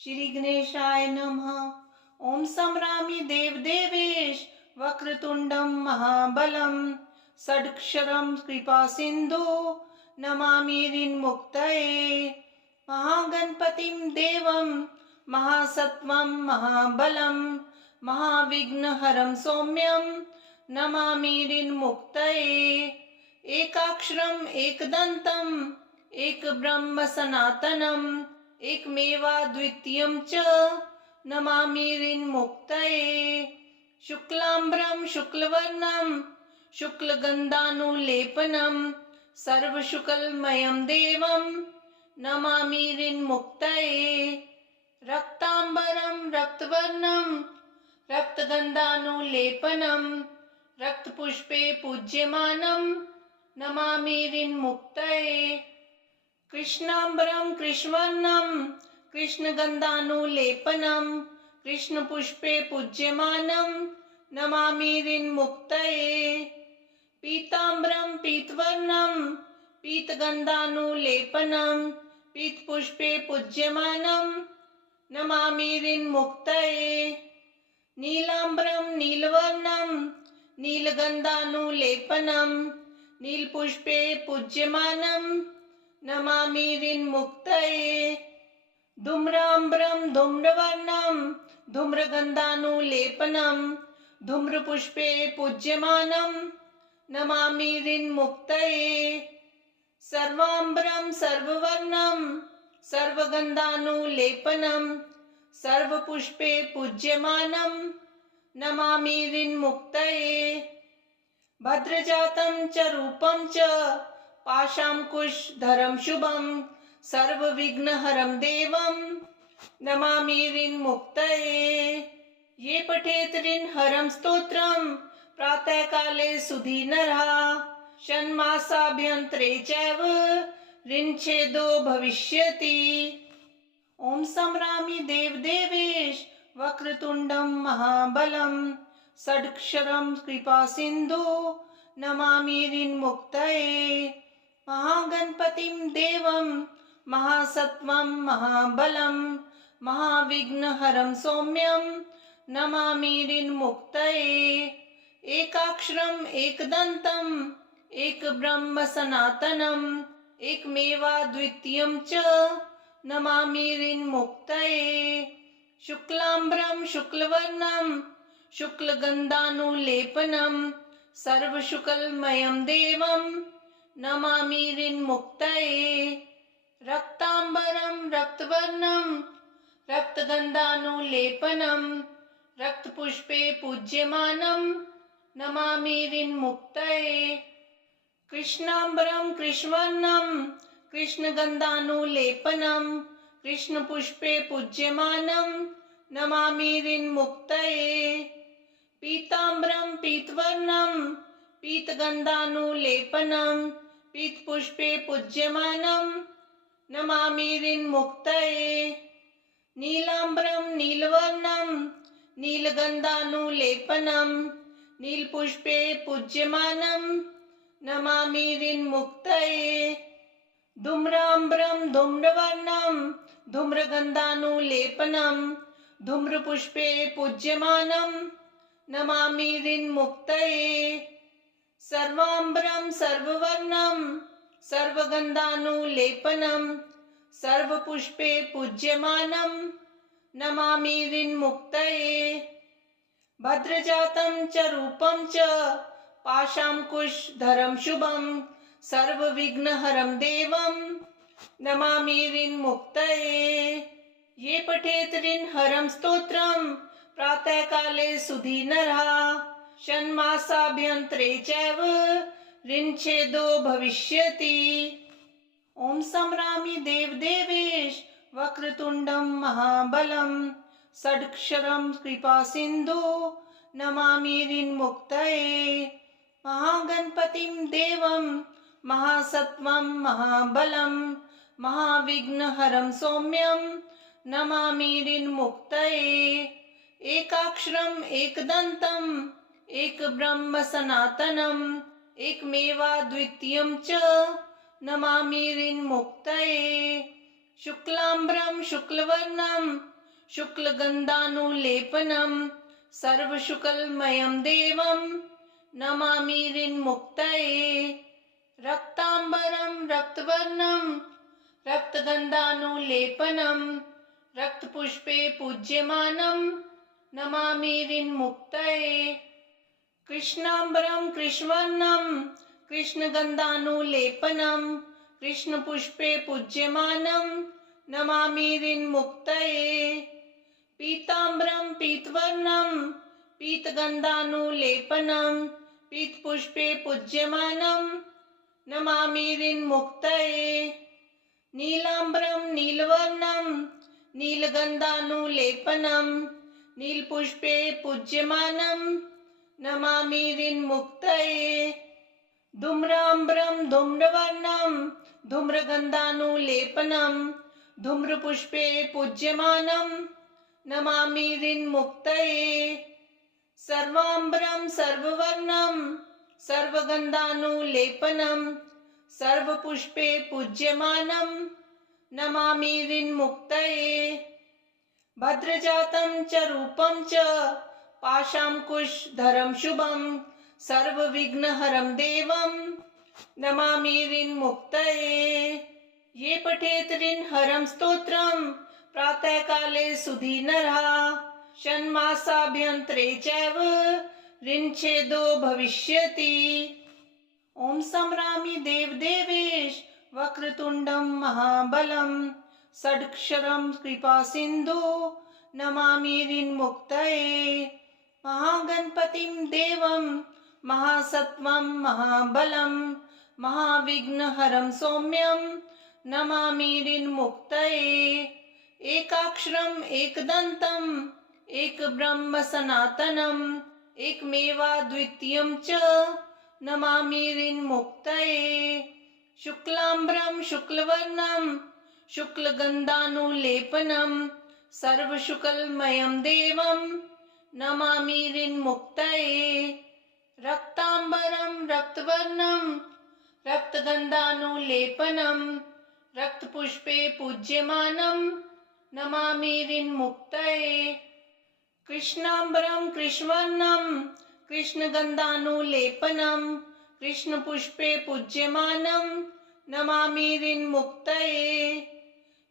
श्री गणेशाय नमः। ओम संरामी देव देवेश वक्रतुंडम महाबलम षडक्षरम कृपा सिंधु नमामि ऋन्मुक्तये। महागणपतिं देवं महासत्वं महाबलं महाविघ्नहरं सौम्यं नमामि ऋन्मुक्तये। एकाक्षरम् एकदन्तम् एक ब्रह्म सनातनम् एकमेवाद्वितीयं च नमामि ऋन्मुक्तये। शुक्लाम्बरं शुक्लवर्णं शुक्लगन्धानुलेपनं सर्वशुक्लमयं देवं नमामि ऋन्मुक्तये। रक्ताम्बरं रक्तवर्णं रक्तगन्धानुलेपनं रक्तपुष्पे पूज्यमानं नमामि ऋन्मुक्तये। कृष्णाम्बरं कृष्णवर्णं कृष्णगन्धानुलेपनं कृष्णपुष्पे पूज्यमानं नमामि ऋन्मुक्तये। पीताम्बरं पीतवर्णं पीतगन्धानुलेपनं पीतपुष्पे पूज्यमानं नमामि ऋन्मुक्तये। नीलाम्बरं नीलवर्णं नीलगन्धानुलेपनं नीलपुष्पे पूज्यमानं नमामि ऋन्मुक्तये। धूम्राम्बरं धूम्रवर्णं धूम्रगन्धानुलेपनं धूम्रपुष्पे पूज्यमानं नमामि ऋन्मुक्तये। सर्वाम्बरं सर्ववर्णं सर्वगन्धानुलेपनं सर्वपुष्पे पूज्यमानं नमामि ऋन्मुक्तये। भद्रजातं च रूपं च पाशाङ्कुशधरं शुभं सर्वविघ्नहरं देवं नमामि ऋन्मुक्तये। ये पठेत ऋन्हरं स्तोत्रं प्रातःकाले सुधीनरः षण्मासाभ्यन्तरे चैव ऋन्छेदो भविष्यति। ओम संरामी देव देवेश वक्रतुंडं महाबलं षडक्षरं कृपा सिंधु नमामि ऋन्मुक्तये। महागणपतिं देवं महासत्वं महाबलं महाविघ्नहरं सौम्यं नमामि ऋन्मुक्तये। एकाक्षरम् एकदन्तम् एक ब्रह्म सनातनम् एकमेवाद्वितीयं च नमामि ऋन्मुक्तये। शुक्लाम्बरं शुक्लवर्णं शुक्लगन्धानुलेपनं सर्वशुक्लमयं देवं नमामि ऋन्मुक्तये। रक्ताम्बरं रक्तवर्णं रक्तगन्धानुलेपनं रक्तपुष्पे पूज्यमानं नमामि ऋन्मुक्तये। कृष्णाम्बरं कृष्णवर्णं कृष्णगन्धानुलेपनं कृष्णपुष्पे पूज्यमानं नमामि ऋन्मुक्तये। पीताम्बरं पीतवर्णं पीतगन्धानुलेपनं पीतपुष्पे पूज्यमानं नमामि ऋन्मुक्तये। नीलाम्बरं नीलवर्णं नीलगन्धानुलेपनं नीलपुष्पे पूज्यमानं नमामि ऋन्मुक्तये। धूम्राम्बरं धूम्रवर्णं धूम्रगन्धानुलेपनं धूम्रपुष्पे पूज्यमानं नमामि ऋन्मुक्तये। सर्वाम्बरं सर्ववर्णं सर्वगन्धानुलेपनं सर्वपुष्पे पूज्यमानं नमामि ऋन्मुक्तये। भद्रजातं च रूपं च पाशाङ्कुशधरं शुभं सर्वविघ्नहरं देवं नमामि ऋन्मुक्तये। ये पठेत ऋन्हरं स्तोत्रं प्रातःकाले सुधीनरः षण्मासाभ्यन्तरे चैव ऋन्छेदो भविष्यति। ओम संरामी देव देवेश वक्रतुंडं महाबलं षडक्षरं कृपा सिंधु नमामि ऋन्मुक्तये। महागणपतिं देवं महासत्वं महाबलं महाविघ्नहरं सौम्यं नमामि ऋन्मुक्तये। एकाक्षरम् एकदन्तम् एक ब्रह्म सनातनम् एकमेवाद्वितीयं च नमामि ऋन्मुक्तये। शुक्लाम्बरं शुक्लवर्णं शुक्लगन्धानुलेपनं सर्वशुक्लमयं देवं नमामि ऋन्मुक्तये। रक्ताम्बरं रक्तवर्णं रक्तगन्धानुलेपनं रक्तपुष्पे पूज्यमानं नमामि ऋन्मुक्तये। कृष्णाम्बरं कृष्णवर्णं कृष्णगन्धानुलेपनं कृष्णपुष्पे पूज्यमानं नमामि ऋन्मुक्तये। पीताम्बरं पीतवर्णं पीतगन्धानुलेपनं पीतपुष्पे पूज्यमानं नमामि ऋन्मुक्तये। नीलाम्बरं नीलवर्णं नीलगन्धानुलेपनं नीलपुष्पे पूज्यमानं नमामि ऋन्मुक्तये। धूम्राम्बरं धूम्रवर्णं धूम्रगन्धानुलेपनं धूम्रपुष्पे पूज्यमानं नमामि ऋन्मुक्तये। सर्वाम्बरं सर्ववर्णं सर्वगन्धानुलेपनं सर्वपुष्पे पूज्यमानं नमामि ऋन्मुक्तये। भद्रजातं च रूपं च पाशाङ्कुशधरं शुभं सर्वविघ्नहरं देवं नमामि ऋन्मुक्तये। ये पठेत् ऋन्हरं स्तोत्रं प्रातःकाले सुधीनरः षण्मासाभ्यन्तरे चैव ऋन्छेदो भविष्यति। ॐ संरामि देवदेवेश वक्रतुण्डं महाबलं षडक्षरं कृपासिन्धु नमामि ऋन्मुक्तये। महागणपतिं देवं महासत्वं महाबलं महाविघ्नहरं सौम्यं नमामि ऋन्मुक्तये। एकाक्षरम् एकदन्तम् एकब्रह्म सनातनम् एकमेवाद्वितीयं च नमामि ऋन्मुक्तये। शुक्लाम्बरं शुक्लवर्णं शुक्लगन्धानुलेपनं सर्वशुक्लमयं देवं नमामि ऋन्मुक्तये। रक्ताम्बरं रक्तवर्णं रक्तगन्धानुलेपनं रक्तपुष्पे पूज्यमानं नमामि ऋन्मुक्तये। कृष्णाम्बरं कृष्णवर्णं कृष्णगन्धानुलेपनं कृष्णपुष्पे पूज्यमानं नमामि ऋन्मुक्तये।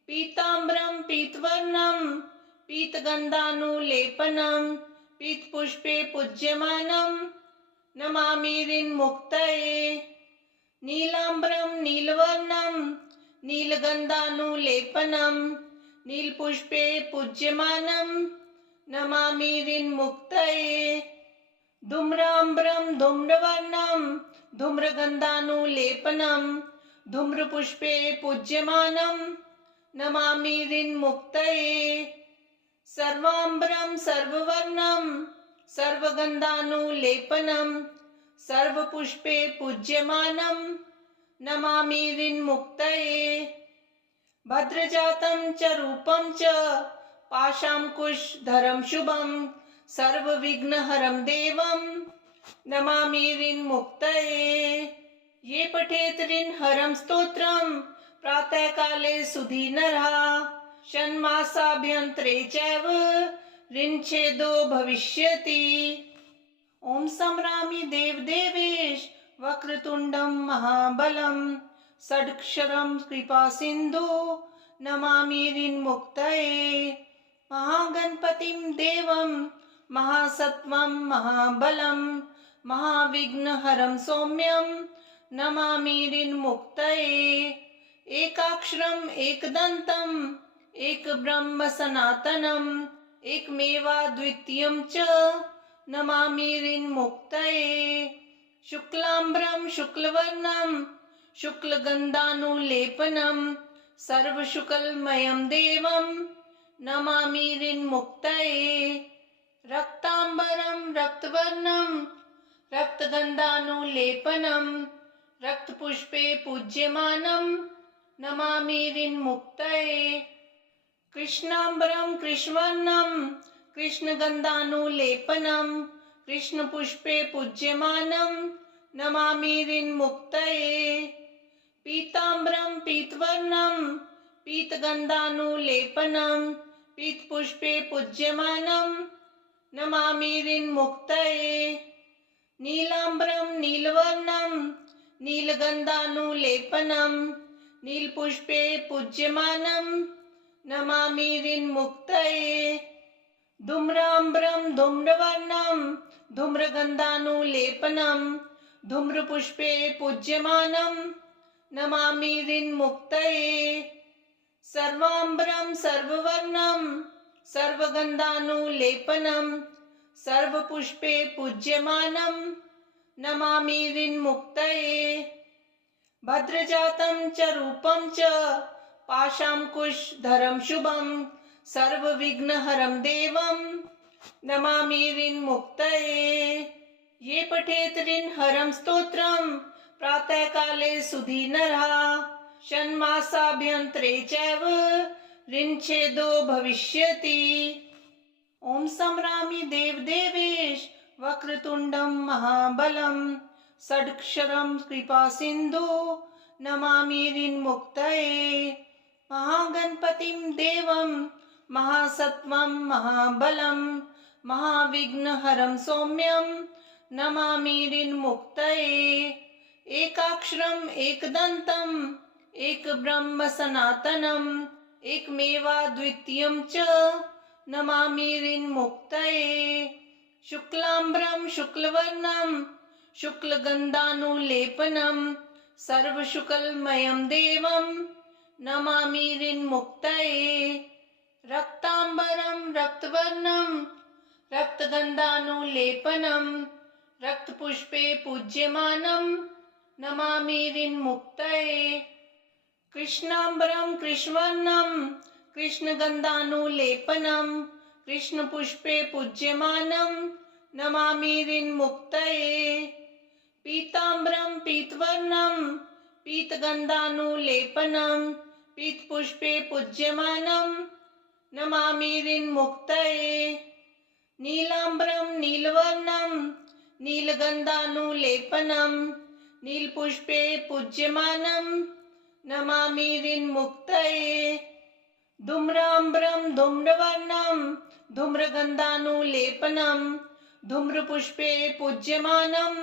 पीताम्बरं पीतवर्णं पीतगन्धानुलेपनं पीतपुष्पे पूज्यमानं नमामि ऋन्मुक्तये। नीलाम्बरं नीलवर्णं नीलगन्धानुलेपनं नीलपुष्पे पूज्यमानं नमामि ऋन्मुक्तये। धूम्राम्बरं धूम्रवर्णं धूम्रगन्धानुलेपनं धूम्रपुष्पे पूज्यमानं नमामि ऋन्मुक्तये। सर्वाम्बरं सर्ववर्णं सर्वगन्धानुलेपनं सर्वपुष्पे पूज्यमानं नमामि ऋन्मुक्तये। भद्रजातं च रूपं च पाशाङ्कुशधरं शुभं सर्वविघ्नहरं देवं नमामि ऋन्मुक्तये। ये पठेत् ऋन्हरं स्तोत्रं प्रातःकाले सुधीनरः षण्मासाभ्यन्तरे चैव ऋन्छेदो भविष्यति। ॐ संरामि देवदेवेश वक्रतुण्डं महाबलं षडक्षरं कृपासिन्धु नमामि ऋन्मुक्तये। महागणपतिं देवं महासत्वं महाबलं महाविघ्नहरं सौम्यं नमामि ऋन्मुक्तये। एकाक्षरम् एकदन्तम् एकब्रह्म सनातनम् एकमेवाद्वितीयं च नमामि ऋन्मुक्तये। शुक्लाम्बरं शुक्लवर्णं शुक्लगन्धानुलेपनं सर्वशुक्लमयं देवं नमामि ऋन्मुक्तये। रक्ताम्बरं रक्तवर्णं रक्तगन्धानुलेपनं रक्तपुष्पे पूज्यमानं नमामि ऋन्मुक्तये। कृष्णाम्बरं कृष्णवर्णं कृष्णगन्धानुलेपनं कृष्णपुष्पे पूज्यमानं नमामि ऋन्मुक्तये। पीताम्बरं पीतवर्णं पीतगन्धानुलेपनं पीतपुष्पे पूज्यमानं नमामिरिन्मुक्तये नीलाम्बरं नीलवर्णं नीलगन्धानुलेपनं नीलपुष्पे पूज्यमानं नमामिरिन्मुक्तये धूम्राम्बरं धूम्रवर्णं धूम्रगन्धानुलेपनं धूम्रपुष्पे पूज्यमानं नमामिरिन्मुक्तये सर्वाम्बरं सर्ववर्णं सर्वगन्धानुलेपनं सर्वपुष्पे पूज्यमानं नमामिरिन्मुक्तये भद्रजातं च रूपं च पाशाङ्कुशधरं शुभं सर्वविघ्नहरं देवं नमामिरिन्मुक्तये ये पठेत ऋन्हरं स्तोत्रं प्रातःकाले सुधीनरः षण्मासाभ्यन्तरे चैव ऋन्छेदो भविष्यति। ॐ संरामि देवदेवेश वक्रतुण्डं महाबलं षडक्षरं कृपासिन्धु नमामिरिन्मुक्तये महागणपतिं देवं महासत्त्वं महाबलं महाविघ्नहरं सौम्यं नमामिरिन्मुक्तये एकाक्षरम् एकदन्तम् एकब्रह्म सनातनम् एकमेवाद्वितीयं च नमामिरिन्मुक्तये शुक्लाम्बरं शुक्लवर्णं शुक्लगन्धानुलेपनं सर्वशुक्लमयं देवं नमामिरिन्मुक्तये रक्ताम्बरं रक्तवर्णं रक्तगन्धानुलेपनं रक्तपुष्पे पूज्यमानं नमामिरिन्मुक्तये कृष्णाम्बरं कृष्णवर्णं कृष्णगन्धानुलेपनं कृष्णपुष्पे पूज्यमानं नमामिरिन्मुक्तये पीताम्बरं पीतवर्णं पीतगन्धानुलेपनं पीतपुष्पे पूज्यमानं नमामिरिन्मुक्तये नीलाम्बरं नीलवर्णं नीलगन्धानुलेपनं नीलपुष्पे पूज्यमानं नमामिरिन्मुक्तये धूम्राम्बरं धूम्रवर्णं धूम्रगन्धानुलेपनं धूम्रपुष्पे पूज्यमानं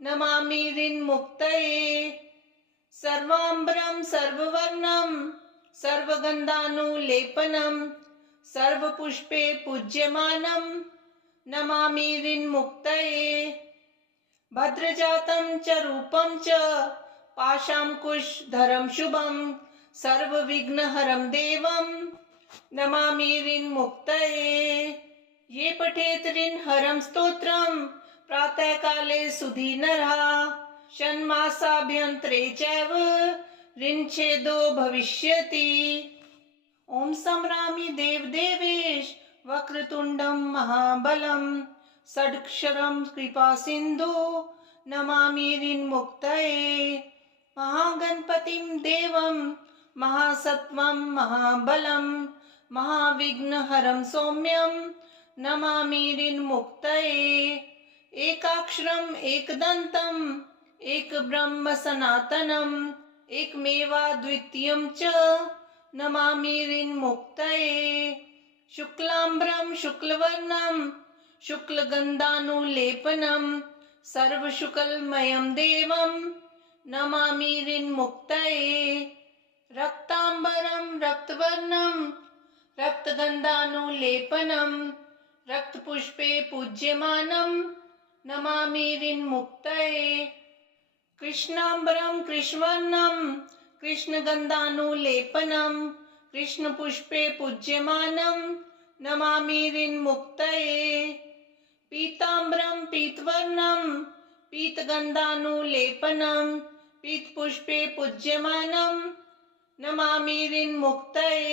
नमामिरिन्मुक्तये सर्वाम्बरं सर्ववर्णं सर्वगन्धानुलेपनं सर्वपुष्पे पूज्यमानं नमामिरिन्मुक्तये भद्रजातं च रूपं च पाशाङ्कुशधरं शुभं सर्वविघ्नहरं देवं नमामिरिन्मुक्तये ये पठेत ऋन्हरं स्तोत्रं प्रातःकाले सुधीनरः षण्मासाभ्यन्तरे चैव ऋन्छेदो भविष्यति। ॐ संरामि देवदेवेश वक्रतुण्डं महाबलं षडक्षरं कृपासिन्धु नमामिरिन्मुक्तये महागणपतिं देवं महासत्त्वं महाबलं महाविघ्नहरं सौम्यं नमामिरिन्मुक्तये एकाक्षरम् एकदन्तम् एकब्रह्म सनातनम् एकमेवाद्वितीयं च नमामिरिन्मुक्तये शुक्लाम्बरं शुक्लवर्णं शुक्लगन्धानुलेपनं सर्वशुक्लमयं देवं नमामिरिन्मुक्तये रक्ताम्बरं रक्तवर्णं रक्तगन्धानुलेपनं रक्तपुष्पे पूज्यमानं नमामिरिन्मुक्तये कृष्णाम्बरं कृष्णवर्णं कृष्णगन्धानुलेपनं कृष्णपुष्पे पूज्यमानं नमामिरिन्मुक्तये पीताम्बरं पीतवर्णं पीतगन्धानुलेपनं पीतपुष्पे पूज्यमानं नमामिरिन्मुक्तये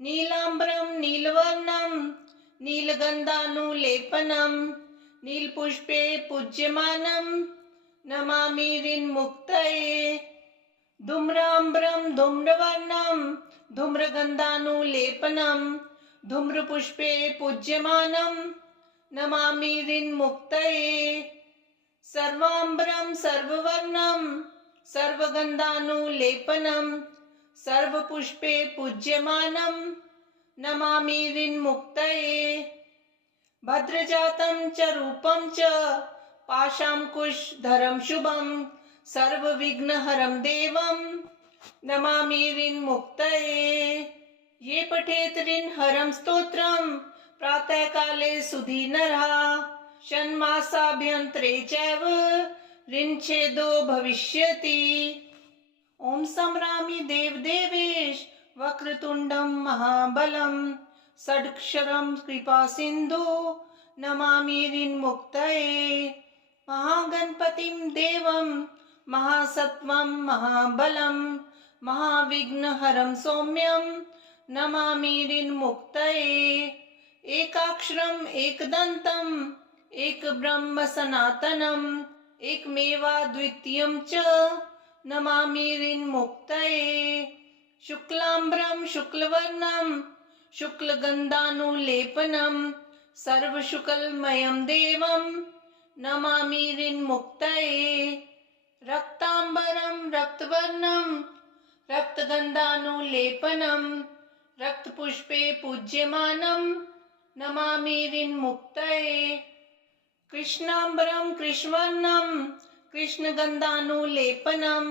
नीलाम्बरं नीलवर्णं नीलगन्धानुलेपनं नीलपुष्पे पूज्यमानं नमामिरिन्मुक्तये धूम्राम्बरं धूम्रवर्णं धूम्रगन्धानुलेपनं धूम्रपुष्पे पूज्यमानं नमामिरिन्मुक्तये सर्वाम्बरं सर्ववर्णं सर्वगन्धानुलेपनं सर्वपुष्पे पूज्यमानं नमामि ऋन्मुक्तये। भद्रजातं च रूपं च पाशाङ्कुशधरं शुभं सर्वविघ्नहरं देवं नमामि ऋन्मुक्तये। ये पठेत ऋन्हरं स्तोत्रं प्रातःकाले सुधीनरः षण्मासाभ्यन्तरे चैव ऋन्छेदो भविष्यति। ओम संभ्रामि देवदेवेश वक्रतुण्डं महाबलं षडक्षरं कृपासिन्धु नमामि ऋन्मुक्तये। महागणपतिं देवं महासत्वं महाबलं महाविघ्नहरं सौम्यं नमामि ऋन्मुक्तये। एकाक्षरम् एकदन्तम् एकब्रह्म सनातनम् एकमेवाद्वितीयं च नमामि ऋन्मुक्तये। शुक्लाम्बरं शुक्लवर्णं शुक्लगन्धानुलेपनं सर्वशुक्लमयं देवं नमामि ऋन्मुक्तये। रक्ताम्बरं रक्तवर्णं रक्तगन्धानुलेपनं रक्तपुष्पे पूज्यमानं नमामि ऋन्मुक्तये। कृष्णाम्बरं कृष्णवर्णं कृष्णगन्धानुलेपनं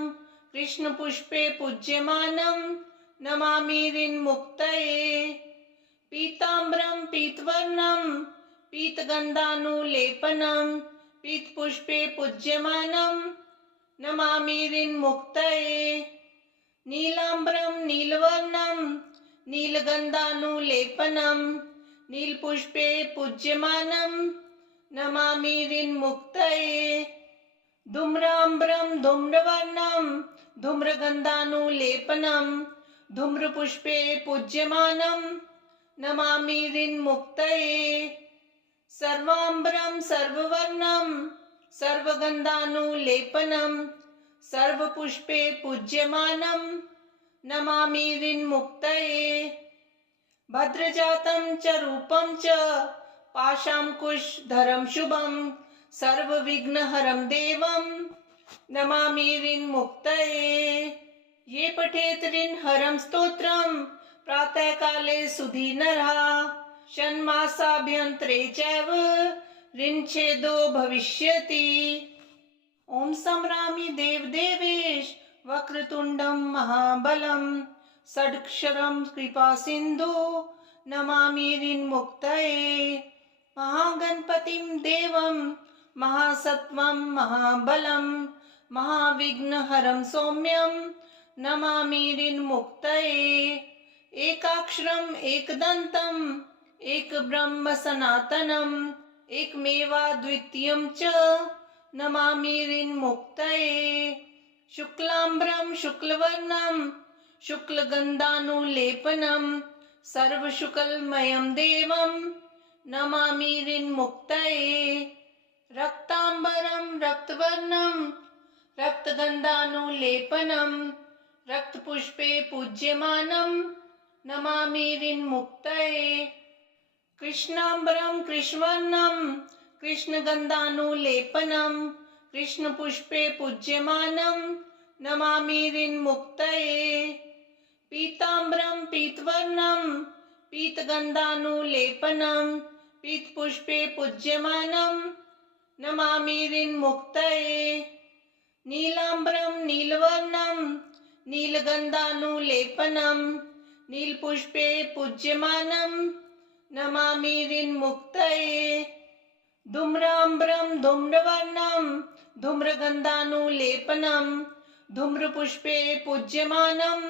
कृष्णपुष्पे पूज्यमानं नमामि ऋन्मुक्तये। पीताम्बरं पीतवर्णं पीतगन्धानुलेपनं पीतपुष्पे पूज्यमानं नमामि ऋन्मुक्तये। नीलाम्बरं नीलवर्णं नीलगन्धानुलेपनं नीलपुष्पे पूज्यमानं नमामि ऋन्मुक्तये। धूम्राम्बरं धूम्रवर्णं धूम्रगन्धानुलेपनं धूम्रपुष्पे पूज्यमानं नमामि ऋन्मुक्तये। सर्वाम्बरं सर्ववर्णं सर्वगन्धानुलेपनं सर्वपुष्पे पूज्यमानं नमामि ऋन्मुक्तये। भद्रजातं च रूपं च पाशाङ्कुशधरं शुभं सर्वविघ्नहरं देवं नमामि ऋन्मुक्तये। ये पठेत ऋन्हरं स्तोत्रं प्रातःकाले सुधीनरः षण्मासाभ्यन्तरे चैव ऋन्छेदो भविष्यति। ओम संभ्रामि देवदेवेश वक्रतुण्डं महाबलं षडक्षरं कृपासिन्धु नमामि ऋन्मुक्तये। महागणपतिं देवं महासत्वं महाबलं महाविघ्नहरं सौम्यं नमामि ऋन्मुक्तये। एकाक्षरम् एकदन्तम् एकब्रह्म सनातनम् एकमेवाद्वितीयं च नमामि ऋन्मुक्तये। शुक्लाम्बरं शुक्लवर्णं शुक्लगन्धानुलेपनं सर्वशुक्लमयं देवं नमामि ऋन्मुक्तये। रक्ताम्बरं रक्तवर्णं रक्तगन्धानुलेपनं रक्तपुष्पे पूज्यमानं नमामि ऋन्मुक्तये। कृष्णाम्बरं कृष्णवर्णं कृष्णगन्धानुलेपनं कृष्णपुष्पे पूज्यमानं नमामि ऋन्मुक्तये। पीताम्बरं पीतवर्णं पीतगन्धानुलेपनं पीतपुष्पे पूज्यमानं नमामि ऋन्मुक्तये। नीलाम्बरं नीलवर्णं नीलगन्धानुलेपनं नीलपुष्पे पूज्यमानं नमामि ऋन्मुक्तये। धूम्राम्बरं धूम्रवर्णं धूम्रगन्धानुलेपनं धूम्रपुष्पे पूज्यमानं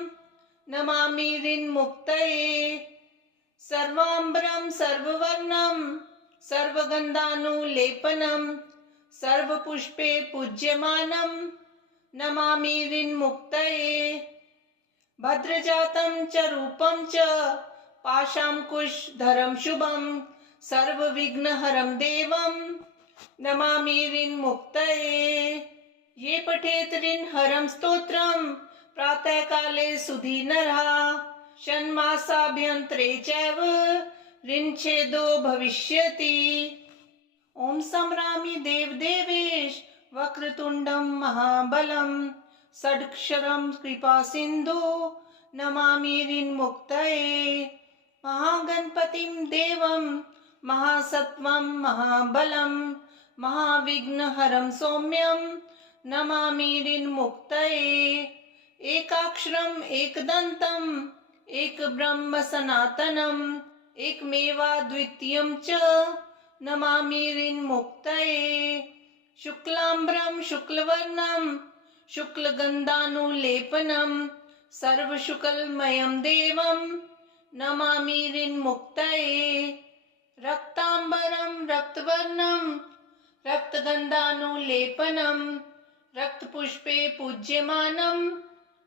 नमामि ऋन्मुक्तये। सर्वाम्बरं सर्ववर्णं सर्वगन्धानुलेपनं सर्वपुष्पे पूज्यमानं नमामि ऋन्मुक्तये। भद्रजातं च रूपं च पाशाङ्कुशधरं शुभं सर्वविघ्नहरं देवं नमामि ऋन्मुक्तये। ये पठेत ऋन्हरं स्तोत्रं प्रातःकाले सुधीनरः षण्मासाभ्यन्तरे चैव ऋन्छेदो भविष्यति। ओम संभ्रामि देवदेवेश वक्रतुण्डं महाबलं षडक्षरं कृपासिन्धु नमामि ऋन्मुक्तये। महागणपतिं देवं महासत्वं महाबलं महाविघ्नहरं सौम्यं नमामि ऋन्मुक्तये। एकाक्षरम् एकदन्तम् एकब्रह्म सनातनम् एकमेवाद्वितीयं च नमामि ऋन्मुक्तये। शुक्लाम्बरं शुक्लवर्णं शुक्लगन्धानुलेपनं सर्वशुक्लमयं देवं नमामि ऋन्मुक्तये। रक्ताम्बरं रक्तवर्णं रक्तगन्धानुलेपनं रक्तपुष्पे पूज्यमानं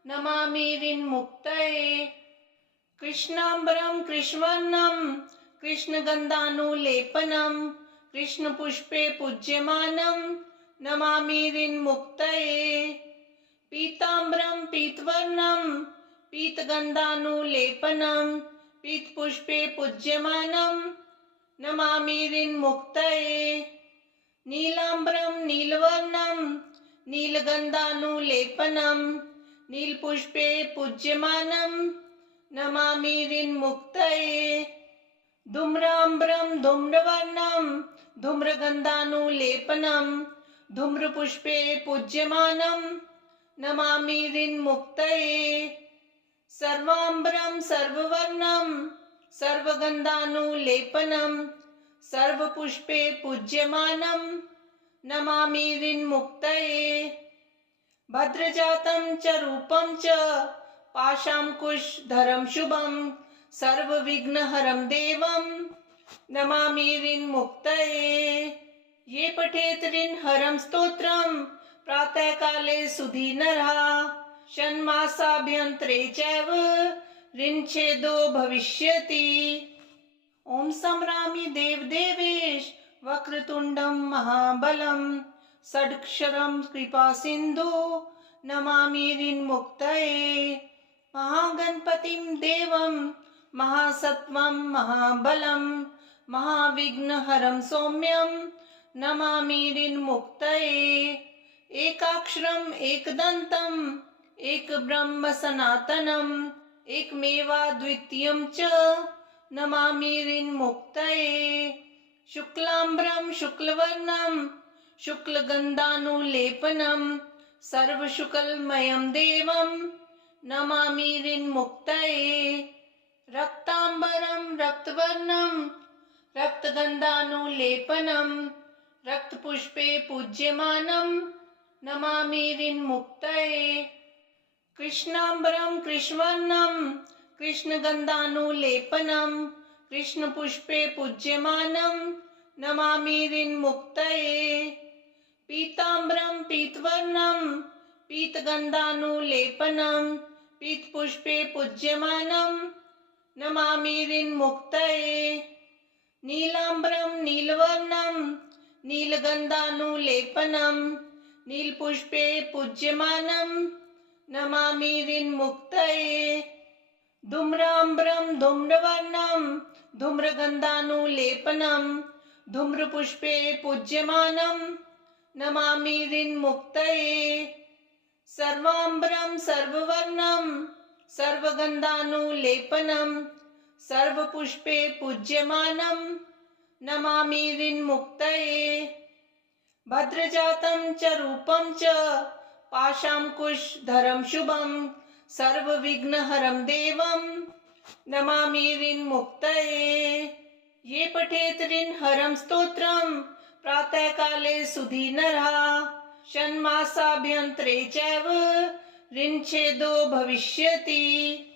नमामि ऋन्मुक्तये। कृष्णाम्बरं कृष्णवर्णं कृष्णगन्धानुलेपनं कृष्णपुष्पे पूज्यमानं नमामि ऋन्मुक्तये। पीताम्बरं पीतवर्णं पीतगन्धानुलेपनं पीतपुष्पे पूज्यमानं नमामि ऋन्मुक्तये। नीलाम्बरं नीलवर्णं नीलगन्धानुलेपनं नीलपुष्पे पूज्यमानं नमामि ऋन्मुक्तये। धूम्राम्बरं धूम्रवर्णं धूम्रगन्धानुलेपनं धूम्रपुष्पे पूज्यमानं नमामि ऋन्मुक्तये। सर्वाम्बरं सर्ववर्णं सर्वगन्धानुलेपनं सर्वपुष्पे पूज्यमानं नमामि ऋन्मुक्तये। भद्रजातं च रूपं च पाशाङ्कुशधरं शुभं सर्वविघ्नहरं देवं नमामि ऋन्मुक्तये। ये पठेत् ऋन्हरं स्तोत्रं प्रातःकाले सुधीनरः षण्मासाभ्यन्तरे चैव ऋन्छेदो भविष्यति। ॐ संरामि देवदेवेश वक्रतुण्डं महाबलं षडक्षरं कृपासिन्धु नमामि ऋन्मुक्तये। महागणपतिं देवं महासत्वं महाबलं महाविघ्नहरं सौम्यं नमामि ऋन्मुक्तये। एकाक्षरम् एकदन्तम् एकब्रह्म सनातनम् एकमेवाद्वितीयं च नमामि ऋन्मुक्तये। शुक्लाम्बरं शुक्लवर्णं शुक्लगन्धानुलेपनं सर्वशुक्लमयं देवं नमामि ऋन्मुक्तये। रक्ताम्बरं रक्तवर्णं रक्तगन्धानुलेपनं रक्तपुष्पे पूज्यमानं नमामि ऋन्मुक्तये। कृष्णाम्बरं कृष्णवर्णं कृष्णगन्धानुलेपनं कृष्णपुष्पे पूज्यमानं नमामि ऋन्मुक्तये। पीताम्बरं पीतवर्णं पीतगन्धानुलेपनं पीतपुष्पे पूज्यमानं नमामि ऋन्मुक्तये। नीलाम्बरं नीलवर्णं नीलगन्धानुलेपनं नीलपुष्पे पूज्यमानं नमामि ऋन्मुक्तये। धूम्राम्बरं धूम्रवर्णं धूम्रगन्धानुलेपनं धूम्रपुष्पे पूज्यमानं नमामि ऋन्मुक्तये। सर्वाम्बरं सर्ववर्णं सर्वगन्धानुलेपनं सर्वपुष्पे पूज्यमानं नमामि ऋन्मुक्तये। भद्रजातं च रूपं च पाशाङ्कुशधरं शुभं सर्वविघ्नहरं देवं नमामि ऋन्मुक्तये। ये पठेत् ऋन्हरं स्तोत्रं प्रातःकाले सुधीनरः षण्मासाभ्यन्तरे चैव ऋन्छेदो भविष्यति।